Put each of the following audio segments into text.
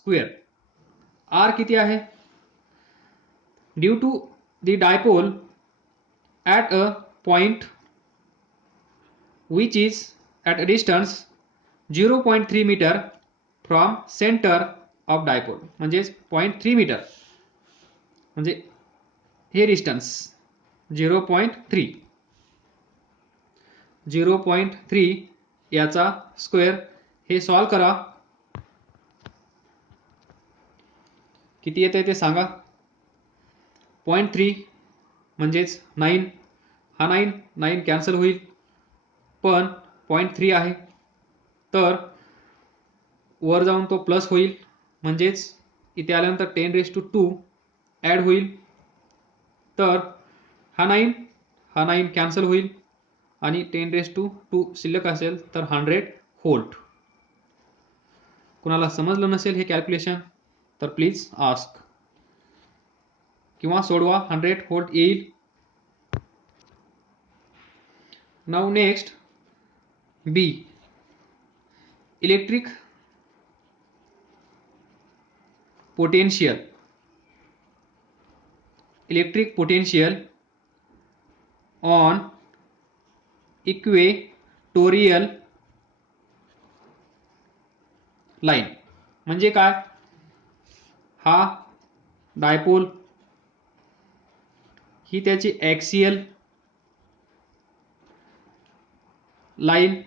Square. R किती आहे? Due to the dipole at a point which is at a distance 0.3 meter from center of dipole, म्हणजे 0.3 metre म्हणजे हे distance 0.3 याचा square. हे solve करा. किती येते ते सांगा. 0.3 म्हणजेच 9. हा 9 कॅन्सल होईल, पण 0.3 आहे तर वर जाऊन तो प्लस होईल, म्हणजेच इथे आल्यानंतर 10⁻² ॲड होईल. तर हा 9 कॅन्सल होईल आणि 10⁻² शिल्लक असेल तर 100 व्होल्ट. कुणाला समजलं नसेल हे कॅल्क्युलेशन तर प्लीज आस्क किंवा सोडवा. 100 व्होल्ट येईल. Now next B, electric potential on equatorial line. म्हणजे काय? हा डायपोल, ही त्याची ॲक्सियल लाईन,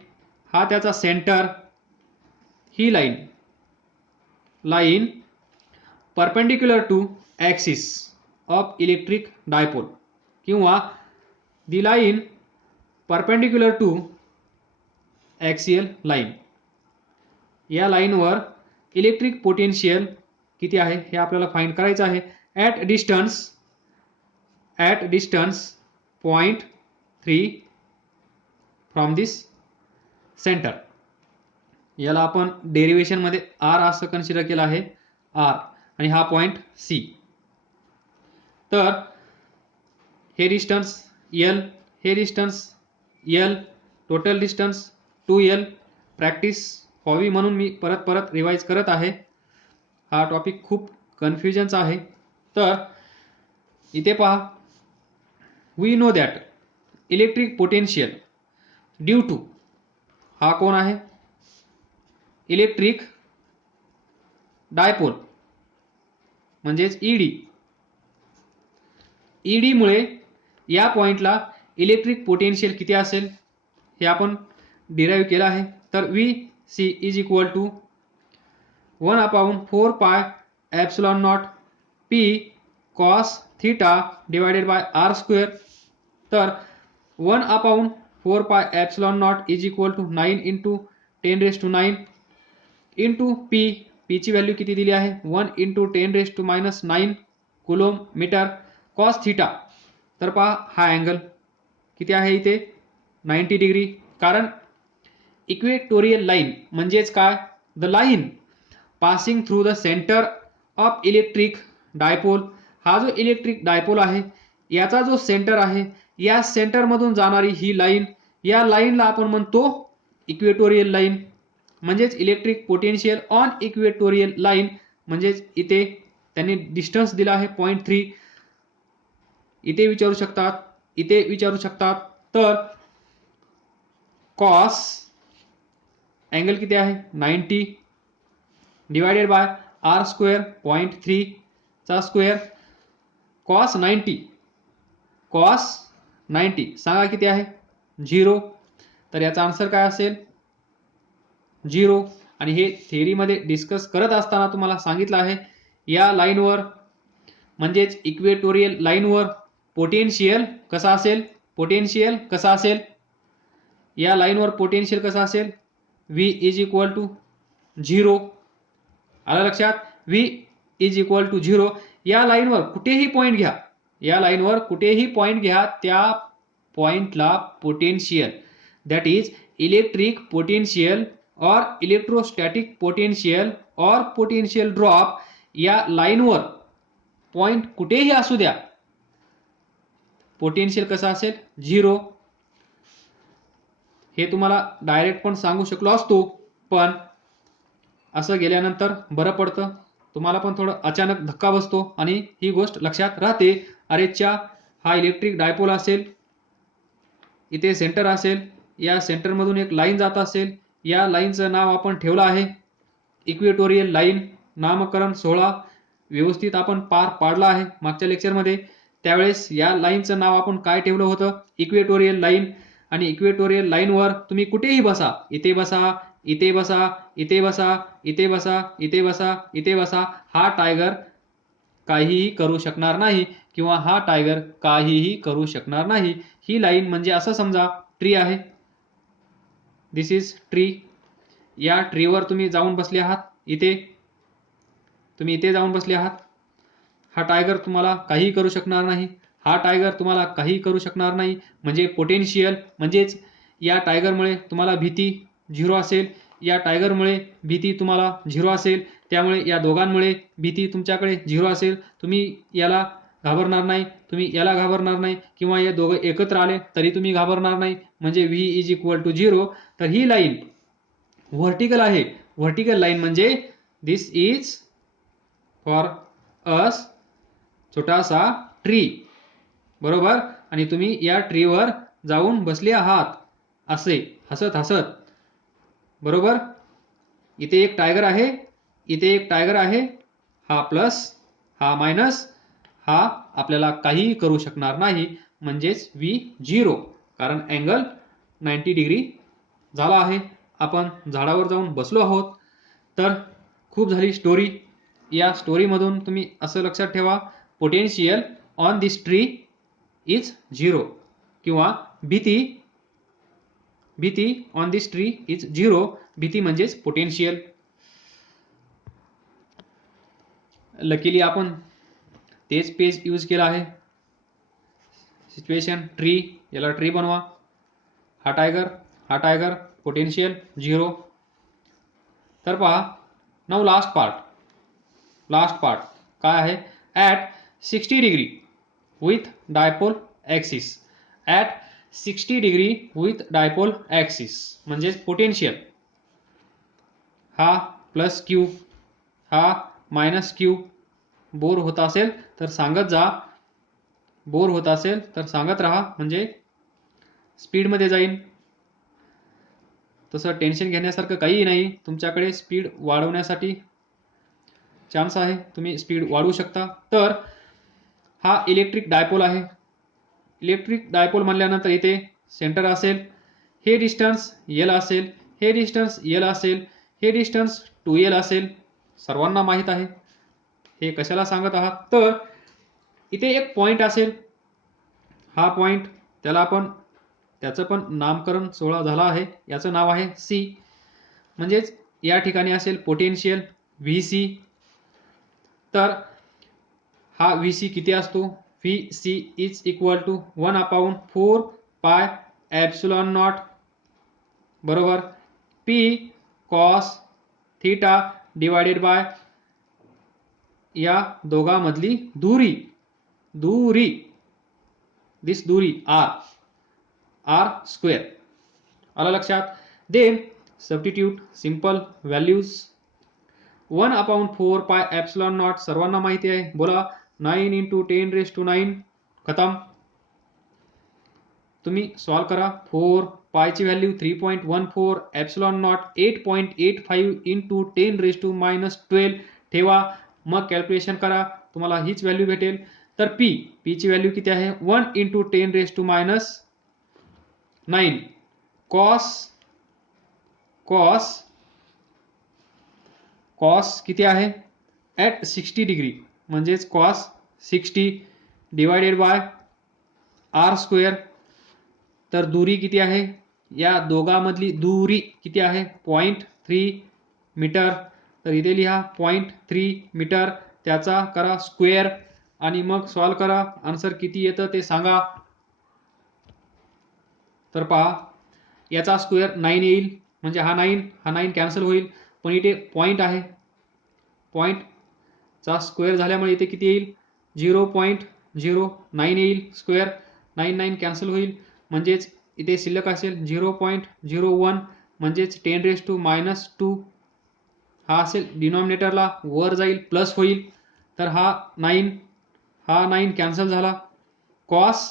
हा त्याचा सेंटर. ही line perpendicular to axis of electric dipole किंवा the line perpendicular to axial line. या लाईनवर इलेक्ट्रिक पोटेन्शियल किती आहे हे आपल्याला फाइंड करायचं आहे. At distance 0.3 from this centre. याला आपण डेरिवेशन मध्ये आर असं कन्सिडर केलं आहे, आर, आणि हा पॉइंट सी. तर हे डिस्टन्स एल, हे distance L, total distance 2L. Practice व्हावी म्हणून मी परत रिवाइज करत आहे. हा टॉपिक खूप कन्फ्युजनचा आहे. तर इथे पहा, we know that electric potential due to, हा कोण आहे? इलेक्ट्रिक डायपोल म्हणजेच ईडी मुळे या पॉइंटला इलेक्ट्रिक पोटेन्शियल किती असेल हे आपण डिराईव्ह केलं आहे. तर VC is equal to 1/4 pi epsilon naught P cos theta divided by R square. तर 1/4 pi epsilon naught is equal to 9 into 10⁻9 into P ची व्हॅल्यू किती दिली आहे? 1 into 10⁻⁻9 coulomb metre cos theta. तर पहा हा अँगल किती आहे इथे? 90 डिग्री. कारण इक्वेटोरियल लाईन म्हणजेच काय? The line passing through the centre of electric dipole. हा जो इलेक्ट्रिक डायपोल आहे याचा जो सेंटर आहे, या सेंटर मधून जाणारी ही लाईन, या लाईनला आपण म्हणतो इक्वेटोरियल लाईन. म्हणजेच electric potential on equatorial line. म्हणजेच इथे त्यांनी डिस्टन्स दिला आहे 0.3. इथे विचारू शकतात. तर कॉस अँगल किती आहे? 90 डिवायडेड बाय R स्क्वेअर 0.3 चा स्क्वेअर. कॉस 90 सांगा किती आहे? 0. तर याचा आन्सर काय असेल? 0. आणि हे थेअरीमध्ये डिस्कस करत असताना तुम्हाला सांगितलं आहे, या लाईनवर म्हणजेच इक्वेटोरियल लाईनवर पोटेन्शियल कसा असेल? या लाईनवर पोटेन्शियल कसा असेल? V is equal to 0. आलं लक्षात? V is equal to 0. या लाईनवर कुठेही पॉइंट घ्या, त्या पॉइंटला potential, that is electric potential और इलेक्ट्रोस्टॅटिक पोटेन्शियल और पोटेन्शियल ड्रॉप, या लाईनवर पॉइंट कुठेही असू द्या, पोटेन्शियल कसा असेल? 0. हे तुम्हाला डायरेक्ट पण सांगू शकलो असतो, पण असं गेल्यानंतर बरं पडतं. तुम्हाला पण थोडं अचानक धक्का बसतो आणि ही गोष्ट लक्षात राहते. अरेच्या हा इलेक्ट्रिक डायपोल असेल, इथे सेंटर असेल, या सेंटरमधून एक लाईन जात असेल, या लाईनचं नाव आपण ठेवलं आहे इक्वेटोरियल लाईन. नामकरण 16 व्यवस्थित आपण पार पाडला आहे मागच्या लेक्चरमध्ये. त्यावेळेस या लाईनचं नाव आपण काय ठेवलं होतं? Equatorial line. आणि इक्वेटोरियल लाईनवर तुम्ही कुठेही बसा, इथे बसा, इथे बसा, इथे बसा, इथे बसा, इथे बसा, इथे बसा, हा टायगर काहीही करू शकणार नाही किंवा हा टायगर काहीही करू शकणार नाही. ही लाईन म्हणजे असं समजा ट्री आहे. दिस इज ट्री. या ट्रीवर तुम्ही जाऊन बसले आहात, इथे तुम्ही इथे जाऊन बसले आहात. हा टायगर तुम्हाला काहीही करू शकणार नाही. हा टायगर तुम्हाला काहीही करू शकणार नाही. म्हणजे पोटेन्शियल म्हणजेच या टायगरमुळे तुम्हाला भीती 0 असेल, या टायगरमुळे भीती तुम्हाला 0 असेल. त्यामुळे या दोघांमुळे भीती तुमच्याकडे 0 असेल. तुम्ही याला घाबरणार नाही, तुम्ही याला घाबरणार नाही किंवा या दोघं एकत्र आले तरी तुम्ही घाबरणार नाही. म्हणजे V इज इक्वल टू 0. तर ही लाईन व्हर्टिकल आहे. व्हर्टिकल लाईन म्हणजे दिस इज फॉर अस छोटासा ट्री, बरोबर. आणि तुम्ही या ट्रीवर जाऊन बसले आहात असे हसत हसत, बरोबर. इथे एक टायगर आहे, इथे एक टायगर आहे. हा प्लस, हा मायनस, हा आपल्याला काहीही करू शकणार नाही. म्हणजेच V 0, कारण अँगल 90 डिग्री झाला आहे. आपण झाडावर जाऊन बसलो आहोत. तर खूप झाली स्टोरी. या स्टोरीमधून तुम्ही असं लक्षात ठेवा, potential on this tree is 0 किंवा भीती ऑन दिस ट्री इज 0. भीती म्हणजेच पोटेन्शियल. लकीली आपण तेच पेज यूज केला आहे. सिच्युएशन ट्री, याला ट्री बनवा. हा टायगर, पोटेन्शियल 0. तर पहा, नाऊ लास्ट पार्ट काय आहे? At 60 degree with dipole axis. At 60 degree with dipole axis म्हणजेच पोटेन्शियल. हा प्लस क्यू, हा मायनस क्यू. बोर होत असेल तर सांगत जा, बोर होत असेल तर सांगत राहा, म्हणजे स्पीडमध्ये जाईन. तसं टेन्शन घेण्यासारखं काहीही नाही. तुमच्याकडे स्पीड वाढवण्यासाठी चान्स आहे, तुम्ही स्पीड वाढवू शकता. तर हा इलेक्ट्रिक डायपोल आहे. इलेक्ट्रिक डायपोल म्हणल्यानंतर इथे सेंटर असेल, हे डिस्टन्स L असेल, हे डिस्टन्स L असेल, हे डिस्टन्स 2L असेल. सर्वांना माहीत आहे. हे कशाला सांगत आहात? तर इथे एक पॉइंट असेल, हा पॉइंट, त्याचं पण नामकरण 16 झालं आहे. याचं नाव आहे C. म्हणजेच या ठिकाणी असेल पोटेन्शियल VC. तर हा VC किती असतो? VC इज इक्वल टू 1/4 पाय ॲप्सिलॉन नॉट, बरोबर. P cos theta divided bye या दोघांमधली दूरी, दिस दूरी R स्क्वेअर. आलं लक्षात? Then substitute simple values. 1/4 पाय ॲप्सिलॉन नॉट सर्वांना माहिती आहे. बोला, 9 × 10⁻⁹ खतम. तुम्ही सॉल्व करा. 4 पायची व्हॅल्यू 3.14, ॲप्सिलॉन नॉट 8.85 × 10⁻⁻12 ठेवा. मग कॅल्क्युलेशन करा, तुम्हाला हीच व्हॅल्यू भेटेल. तर P ची व्हॅल्यू किती आहे? 1 × 10⁻⁹ कॉस किती आहे? ॲट 60 डिग्री म्हणजेच cos 60 divided by R square. तर दूरी किती आहे? या दोघांमधली दूरी किती आहे? 0.3 मीटर. तर इथे लिहा 0.3 मीटर. त्याचा करा स्क्वेअर आणि मग सॉल्व करा. आन्सर किती येतं ते सांगा. तर पहा, याचा स्क्वेअर 9 येईल. म्हणजे हा 9 कॅन्सल होईल. पण इथे पॉईंट आहे, पॉईंटचा स्क्वेअर झाल्यामुळे इथे किती येईल? 0.09 येईल स्क्वेअर. 9 कॅन्सल होईल. म्हणजेच इथे शिल्लक असेल 0.01 म्हणजेच 10⁻⁻2. हा असेल डिनॉमिनेटरला, वर जाईल प्लस होईल, तर हा 9 कॅन्सल झाला. कॉस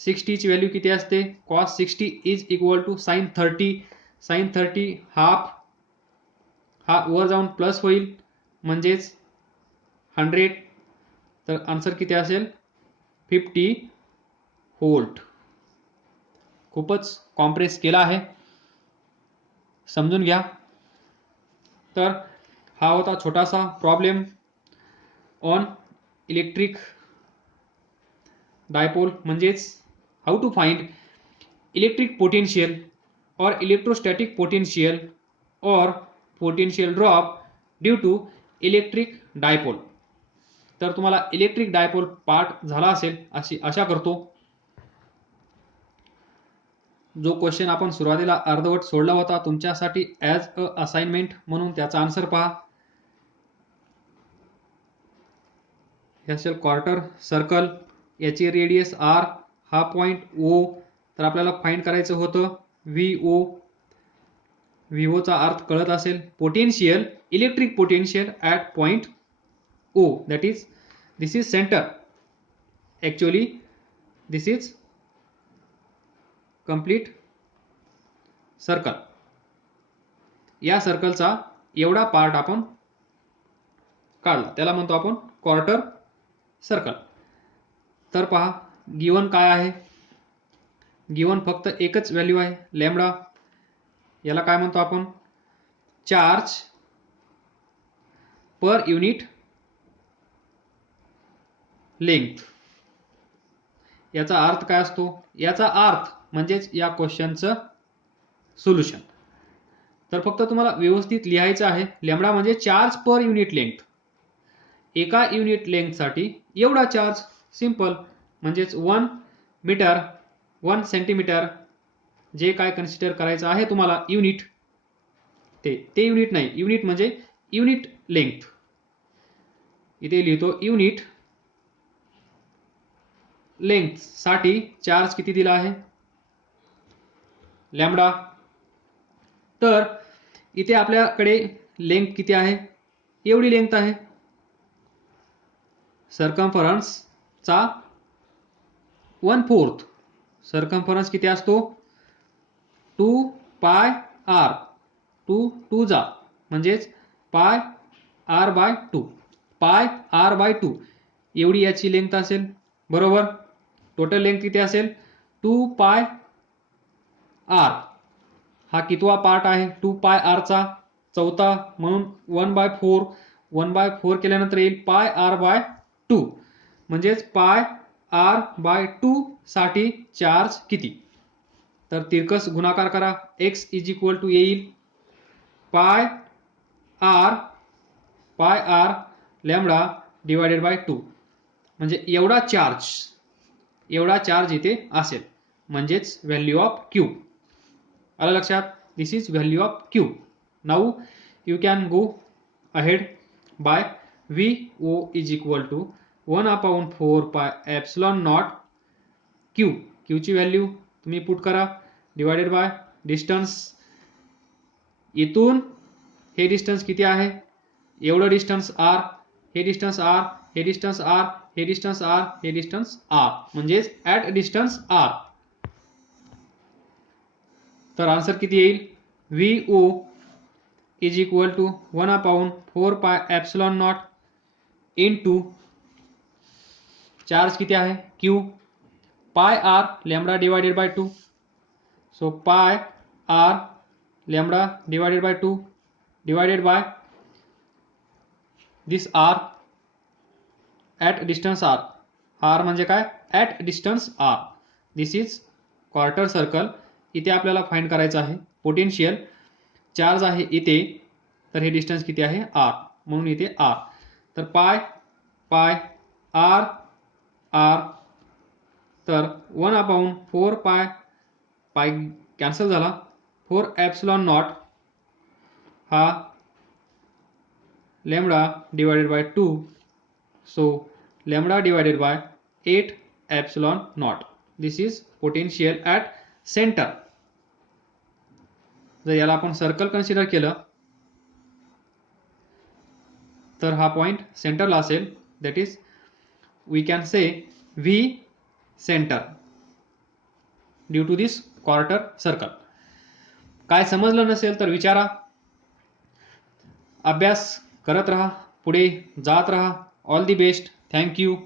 60 ची व्हॅल्यू किती असते? Cos 60 is equal to sine 30 half, हा वर जाऊन प्लस होईल म्हणजेच 100. तर आन्सर किती असेल? 50 व्होल्ट. खूपच कॉम्प्रेस केला आहे, समजून घ्या. तर हा होता छोटासा प्रॉब्लेम ऑन इलेक्ट्रिक डायपोल, म्हणजेच how to find electric potential और इलेक्ट्रोस्टॅटिक पोटेन्शियल और potential drop due to electric dipole. तर तुम्हाला इलेक्ट्रिक डायपोल पार्ट झाला असेल अशी आशा करतो. जो क्वेश्चन आपण सुरुवातीला अर्धवट सोडला होता तुमच्यासाठी ॲज अ असाइनमेंट म्हणून, त्याचा आन्सर पहा. हे असेल क्वार्टर सर्कल, याची रेडियस आर, हा पॉइंट ओ. तर आपल्याला फाइंड करायचं होतं व्हीओ. व्हीओचा अर्थ कळत असेल, potential, electric potential at point O, that is this is centre. Actually this is complete circle. या सर्कलचा एवढा पार्ट आपण काढला, त्याला म्हणतो आपण क्वार्टर सर्कल. तर पहा गिवन काय आहे? गिवन फक्त एकच व्हॅल्यू आहे, लॅम्बडा. याला काय म्हणतो आपण? Charge per unit length. याचा अर्थ काय असतो? याचा अर्थ म्हणजेच या क्वेश्चनचं सोल्युशन. तर फक्त तुम्हाला व्यवस्थित लिहायचं आहे. लॅम्बडा म्हणजे चार्ज पर युनिट लेंथ. एका युनिट लेंथसाठी एवढा चार्ज, सिंपल. म्हणजेच 1 मीटर, 1 सेंटीमीटर, जे काय कन्सिडर करायचं आहे तुम्हाला युनिट, ते युनिट नाही. युनिट म्हणजे युनिट लेंथ. इथे लिहितो युनिट लेंथ साठी चार्ज किती दिला आहे? लॅम्बडा. तर इथे आपल्याकडे लेंथ किती आहे? एवढी लेंथ आहे. सर्कम्फरन्सचा 1/4. सर्कम्फरन्स किती असतो? 2 पाय आर. 2 जा म्हणजेच पाय आर बाय 2. पाय आर बाय 2 एवढी याची लेंथ असेल, बरोबर. टोटल लेंथ किती असेल? 2 पाय आर. हा कितवा पार्ट आहे 2 पाय आर चा? चौथा. म्हणून 1/4. 1/4 केल्यानंतर येईल पाय आर बाय 2. म्हणजेच पाय आर बाय 2 साठी चार्ज किती? तर तिरकस गुणाकार करा. x इज इक्वल टू येईल पाय आर लॅम्बडा डिवायडेड बाय 2. म्हणजे एवढा चार्ज इथे असेल, म्हणजेच व्हॅल्यू ऑफ क्यू. आलं लक्षात? This is value of Q. Now you can go ahead by VO is equal to 1/4 pi epsilon naught Q. क्यूची व्हॅल्यू तुम्ही पुट करा, डिवायडेड बाय डिस्टन्स. इथून हे डिस्टन्स किती आहे? एवढं डिस्टन्स आर. हे डिस्टन्स आर, हे डिस्टन्स आर, हे डिस्टन्स आर, हे डिस्टन्स आर, म्हणजेच ॲट डिस्टन्स आर. तर आन्सर किती येईल? VO is equal to 1/4 pi epsilon not into charge किती आहे? Q. Pi R lambda divided by 2. So pi R lambda divided by 2 divided by this R at distance R. R म्हणजे काय? At distance R. This is quarter circle. इथे आपल्याला find करायचं आहे potential. Charge आहे इथे, तर हे डिस्टन्स किती आहे? आर, म्हणून इथे आर. तर पाय आर आर. तर 1/4 पाय कॅन्सल झाला. 4 एप्सिलॉन नॉट हा lambda divided by 2. So lambda divided bye 8 epsilon not. This is potential at centre. जर याला आपण सर्कल कन्सिडर केलं तर हा पॉईंट सेंटरला असेल. That is we can say V centre due to this quarter circle. काय समजलं नसेल तर विचारा. अभ्यास करत राहा, पुढे जात राहा. All the best. थँक्यू.